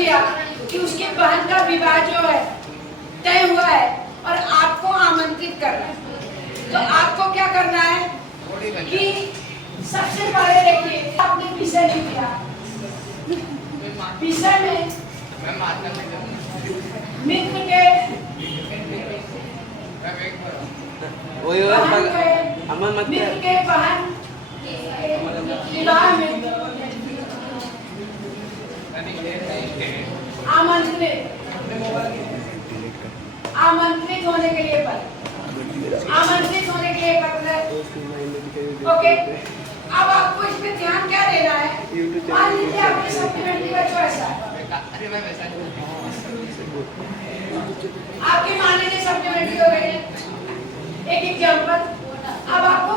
दिया कि उसकी बहन का विवाह जो है तय हुआ है और आपको आमंत्रित करना है, तो आपको क्या करना है कि सबसे पहले देखिए आपने विषय नहीं दिया, विषय में मित्र के मित्र के बहन विवाह में आमंत्रित होने के लिए पत्र ओके। अब आपको इसमें ध्यान क्या देना है, मान लीजिए आपने सप्लीमेंट्री का चॉइस है, आपकी मान लीजिए सप्लीमेंट्री हो गई है, एक एग्जाम्पल। अब आपको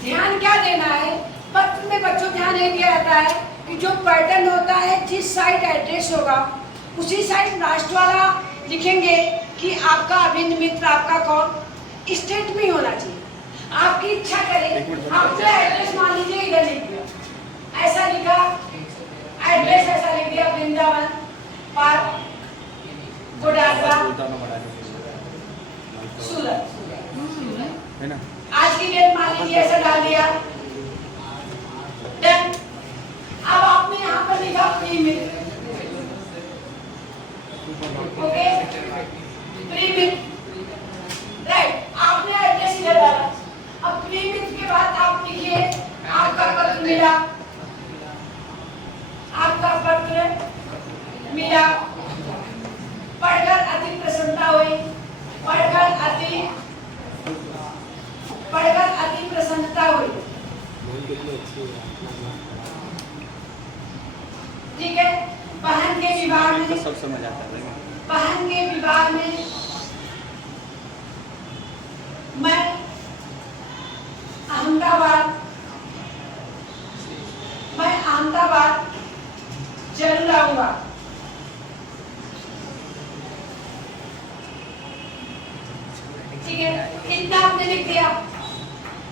ध्यान क्या देना है, पत्र में बच्चों ध्यान ये दिया जाता है कि जो पैटर्न होता है, जिस साइड एड्रेस होगा उसी साइड लास्ट वाला लिखेंगे कि आपका अभिन्न मित्र आपका कौन, स्टेट में होना चाहिए। आपकी इच्छा करें, आपका एड्रेस मान लीजिए इधर लिख दिया, ऐसा लिखा एड्रेस, ऐसा लिख दिया वृंदावन पार्क गोडारवा सूरत, है ना। आज की डेट मान लीजिए ऐसा डाल दिया। देन अब आपने यहाँ पर लिखा प्री मित्र, ओके, प्री मित्र, राइट, आपने एड्रेस इधर डाला। अब प्री मित्र के बाद आप लिखिए आपका पत्र मिला, आपका पत्र मिला, पढ़कर अति प्रसन्नता हुई, पढ़कर अति प्रसन्नता हुई, ठीक है। बहन के विवाह में तो सब समझ आता है, बहन के विवाह में मैं अहमदाबाद जरूर आऊंगा, ठीक है। इतना आपने लिख दिया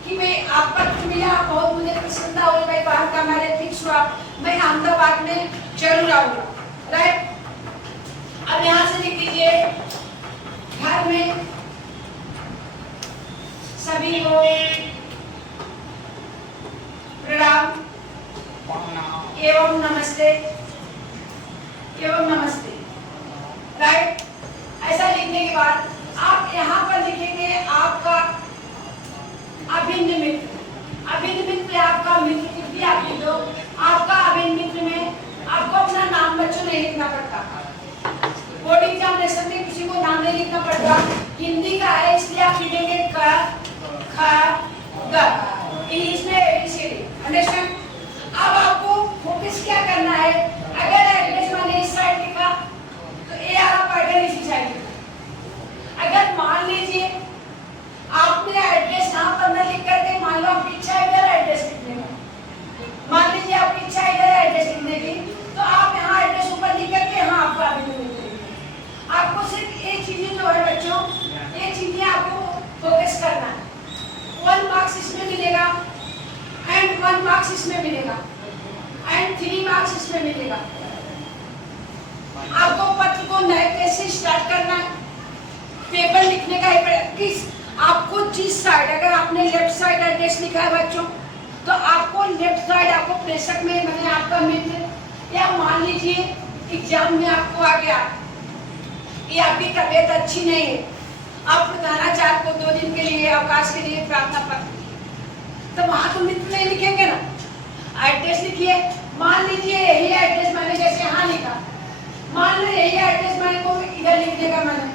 कि भाई आप पत्र मिला, बहुत मुझे प्रसन्नता हुई, भाई बाहर का मैरिज फिक्स हुआ, मैं अहमदाबाद में जरूर आऊंगा, राइट। अब यहाँ से लिख दीजिए घर में सभी को प्रणाम एवं नमस्ते, राइट। ऐसा लिखने के बाद आप यहाँ पर लिखेंगे आपका अभिन्न मित्र आपका मित्र, कितनी आप लिख दो, आपका अभिन्न मित्र में आपको अपना नाम बच्चों नहीं लिखना पड़ता, बोर्ड एग्जामिनेशन में किसी को नाम नहीं लिखना पड़ता, हिंदी का है इसलिए आप लिखेंगे क ख ग, इंग्लिश में ABCD, अंडरस्टैंड। अब आपको फोकस क्या करना है, अगर एड्रेस मैंने इस साइड लिखा तो ए आ रहा पैटर्न इसी साइड लिखा। अगर मान लीजिए आपने एड्रेस यहाँ पर न लिख करके, मान लो आपकी इच्छा इधर एड्रेस लिखने का, मान लीजिए आपकी इच्छा इधर एड्रेस लिखने की, तो आप यहाँ एड्रेस ऊपर लिख करके यहाँ आपका अभिन्न मित्र। आपको सिर्फ एक चीजें जो है बच्चों, ये चीजें आपको फोकस करना है। 1 मार्क्स इसमें मिलेगा एंड 1 मार्क्स इसमें मिलेगा एंड 3 मार्क्स इसमें मिलेगा। आपको पत्र को नए पेज से स्टार्ट करना है, पेपर लिखने का किस आपको जिस साइड, अगर आपने लेफ्ट साइड एड्रेस लिखा है बच्चों, तो आपको लेफ्ट साइड आपको प्रेषक में मैंने आपका मित्र, या मान लीजिए एग्जाम में आपको आ गया कि आपकी तबीयत अच्छी नहीं है, आप प्रधानाचार्य को 2 दिन के लिए अवकाश के लिए प्रार्थना पत्र, तो वहां तो मित्र नहीं लिखेंगे ना, एड्रेस लिखिए। मान लीजिए यही एड्रेस मैंने जैसे यहाँ लिखा, मान लो यही एड्रेस मैंने को इधर लिखने का मैंने,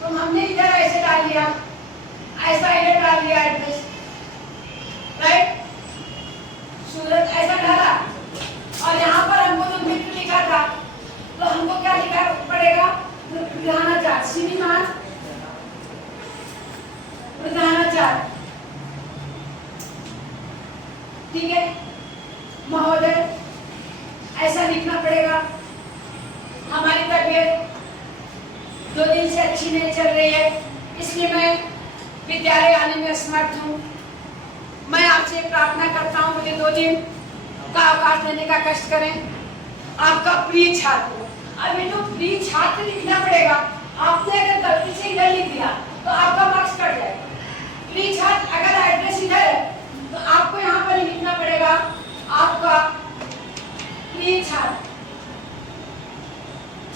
तो हमने इधर ऐसे डाल दिया, ऐसा इधर डाल दिया एड्रेस, राइट, सूरत ऐसा डाला, और यहाँ पर हमको जो मित्र लिखा था तो हमको क्या लिखा पड़ेगा, प्रधानाचार्य, श्रीमान प्रधानाचार्य, ठीक है, महोदय, ऐसा लिखना पड़ेगा। हमारी तबीयत 2 दिन से अच्छी नहीं चल रही है, इसलिए मैं विद्यालय आने में असमर्थ हूँ। मैं आपसे प्रार्थना करता हूँ मुझे 2 दिन का अवकाश देने का कष्ट करें। आपका प्रिय छात्र अब ये जो प्री छात्र लिखना पड़ेगा, आपने अगर गलती से इधर लिख दिया तो आपका मार्क्स कट जाएगा। प्री छात्र अगर एड्रेस इधर है तो आपको यहाँ पर लिखना पड़ेगा आपका प्री छात्र,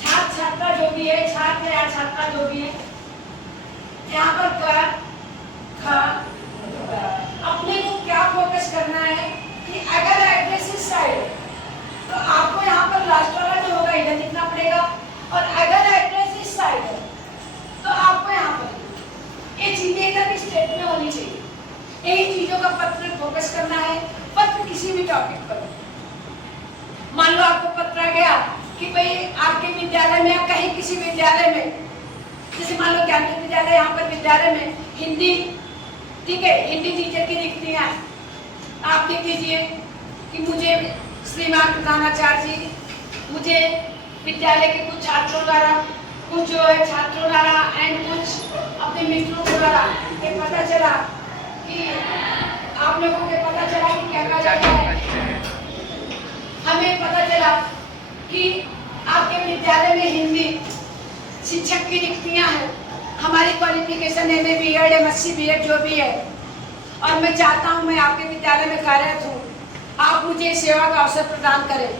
छात्र छात्रा जो भी है, छात्र या छात्रा जो भी है, यहाँ पर अपने को क्या फोकस करना है कि अगर एड्रेस इस साइड है तो आपको यहाँ पर लास्ट वाला जो होगा इधर लिखना पड़ेगा, और अगर एड्रेस इस साइड है तो आपको यहाँ पर ये चीजें एकदम स्टेट में होनी चाहिए। यही चीजों का पत्र फोकस करना है। पत्र किसी भी टॉपिक पर, मान लो आपको पत्र आ गया कि भाई आपके विद्यालय में या कहीं किसी विद्यालय में, जैसे मान लो ज्ञान विद्यालय, यहाँ पर विद्यालय में हिंदी, ठीक है, हिंदी टीचर की रिक्तियां आप लिख दीजिए कि मुझे श्रीमान प्रधानाचार्य जी, मुझे विद्यालय के कुछ छात्रों द्वारा, कुछ जो है छात्रों द्वारा एंड कुछ अपने मित्रों द्वारा ये पता चला कि आप लोगों को पता चला कि क्या कहा जाता है, हमें पता चला कि आपके विद्यालय में हिंदी शिक्षक की रिक्तियां हैं। हमारी क्वालिफिकेशन है B.Ed, MSc, B.Ed जो भी है, और मैं चाहता हूं मैं आपके विद्यालय में कार्यरत हूँ, आप मुझे सेवा का अवसर प्रदान करें।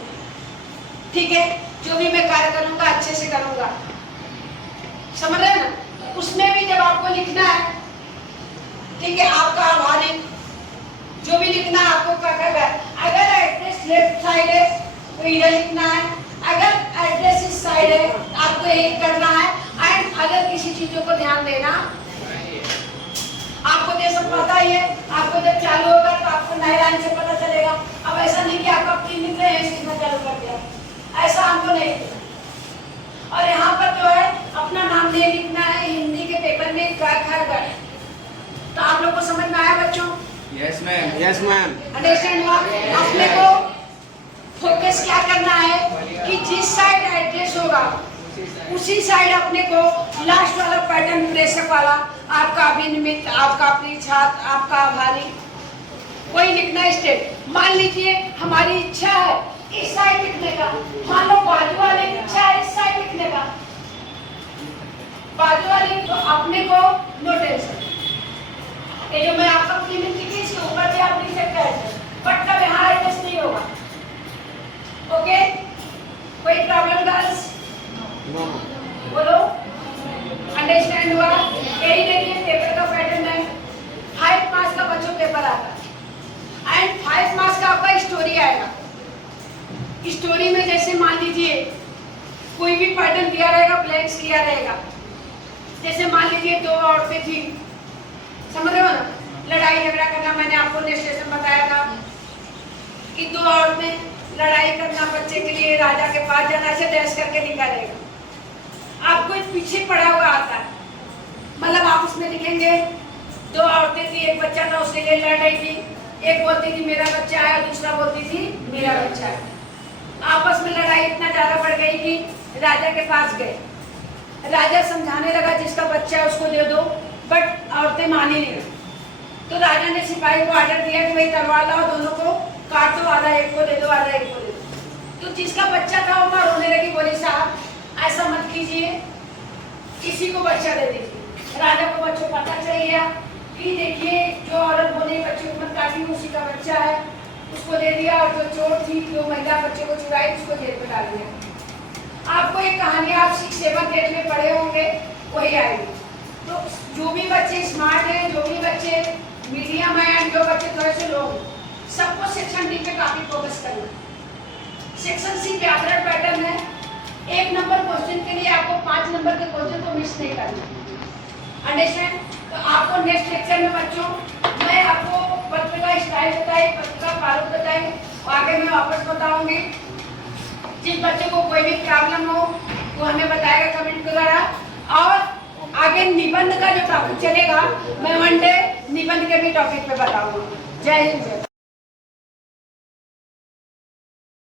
ठीक है, जो भी मैं कार्य करूंगा अच्छे से करूंगा, समझ रहे हैं ना। उसमें भी जब आपको लिखना है, ठीक है, आपका आभारी जो भी लिखना है आपको क्या करना है। अगर एड्रेस लेफ्ट साइड है तो इधर लिखना है, अगर एड्रेस इस साइड है आपको यही करना है। एंड अगर किसी चीजों को ध्यान देना, आपको ये सब पता ही है, आपको जब चालू होगा तो आपको नए लाइन से पता चलेगा। अब ऐसा नहीं कि आप अपनी लिख रहे हैं सीधा चालू कर दिया, ऐसा हमको नहीं लिखना। और यहाँ पर जो है अपना नाम नहीं लिखना है, हिंदी के पेपर में खैर। तो आप लोग को समझ में आया बच्चों? Yes ma'am, yes ma'am. Understand हुआ? अपने को फोकस क्या करना है कि जिस साइड एड्रेस होगा उसी साइड अपने को लास्ट वाला पैटर्न, प्रेषक वाला, आपका अभिनिमित, आपका प्रिय छात्र, आपका आभारी, वही लिखना है स्टेप। मान लीजिए हमारी इच्छा है इस साइड लिखने का, मान लो बाजू वाले की इच्छा है इस साइड लिखने का, बाजू वाले, तो अपने को नो टेंशन, ये जो मैं आपका प्रीमियम लिखी इसके ऊपर भी आप लिख सकते हैं, बट तब यहाँ एड्रेस नहीं होगा। ओके, कोई प्रॉब्लम गर्ल्स? बोलो, अंडरस्टैंड हुआ? यही देखिए पेपर का पैटर्न है। 5 मार्क्स का बच्चों पेपर आता है एंड 5 मार्क्स का आपका स्टोरी आएगा। स्टोरी में जैसे मान लीजिए कोई भी पैटर्न दिया रहेगा, ब्लैंक्स दिया रहेगा। जैसे मान लीजिए 2 औरतें थी, समझ रहे हो ना, लड़ाई झगड़ा करना, मैंने आपको नेक्स्ट लेसन बताया था कि 2 औरतें लड़ाई करना, बच्चे के लिए राजा के पास जाना, ऐसे डैश करके लिखा रहेगा। आपको पीछे पड़ा हुआ आता है, मतलब आप उसमें लिखेंगे 2 औरतें थी, एक बच्चा था, उसके लिए लड़ रही थी, एक बोलती थी मेरा बच्चा है और दूसरा बोलती थी मेरा बच्चा है। आपस में लड़ाई इतना ज्यादा बढ़ गई कि राजा के पास गए। राजा समझाने लगा जिसका बच्चा है उसको दे दो, बट औरतें मानी नहीं। तो राजा ने सिपाही को ऑर्डर दिया कि भाई तलवार लाओ, दोनों को काट दो, आधा एक को दे दो, आधा एक को दे दो। तो जिसका बच्चा था वो रोने लगी, बोली साहब ऐसा मत कीजिए, किसी को बच्चा दे दीजिए। राजा को बच्चों पता चल गया कि देखिए जो औरत बोली बच्चे को मत काटिए, उसी का बच्चा है, उसको दे दिया। और जो चोर थी, जो महिला बच्चे को चुराई, उसको जेल में डाल दिया। आपको एक कहानी आप 6-7 डेट में पढ़े होंगे, वही आएगी। तो जो भी बच्चे स्मार्ट हैं, जो भी बच्चे मीडियम है, जो बच्चे थोड़े से लोग, सबको सेक्शन डी पे काफी फोकस करना। सेक्शन सी व्याकरण पैटर्न है, 1 नंबर क्वेश्चन के लिए आपको 5 नंबर के क्वेश्चन को मिस नहीं करना। अंडरस्टैंड? तो आपको नेक्स्ट लेक्चर में बच्चों मैं आपको पत्र का स्टाइल बताई, पत्र का प्रारूप बताई, और आगे मैं वापस बताऊंगी। जिस बच्चे को कोई भी प्रॉब्लम हो वो हमें बताएगा कमेंट के द्वारा। और आगे निबंध का जो टॉपिक चलेगा, मैं वन डे निबंध के भी टॉपिक पे बताऊंगा। जय हिंद।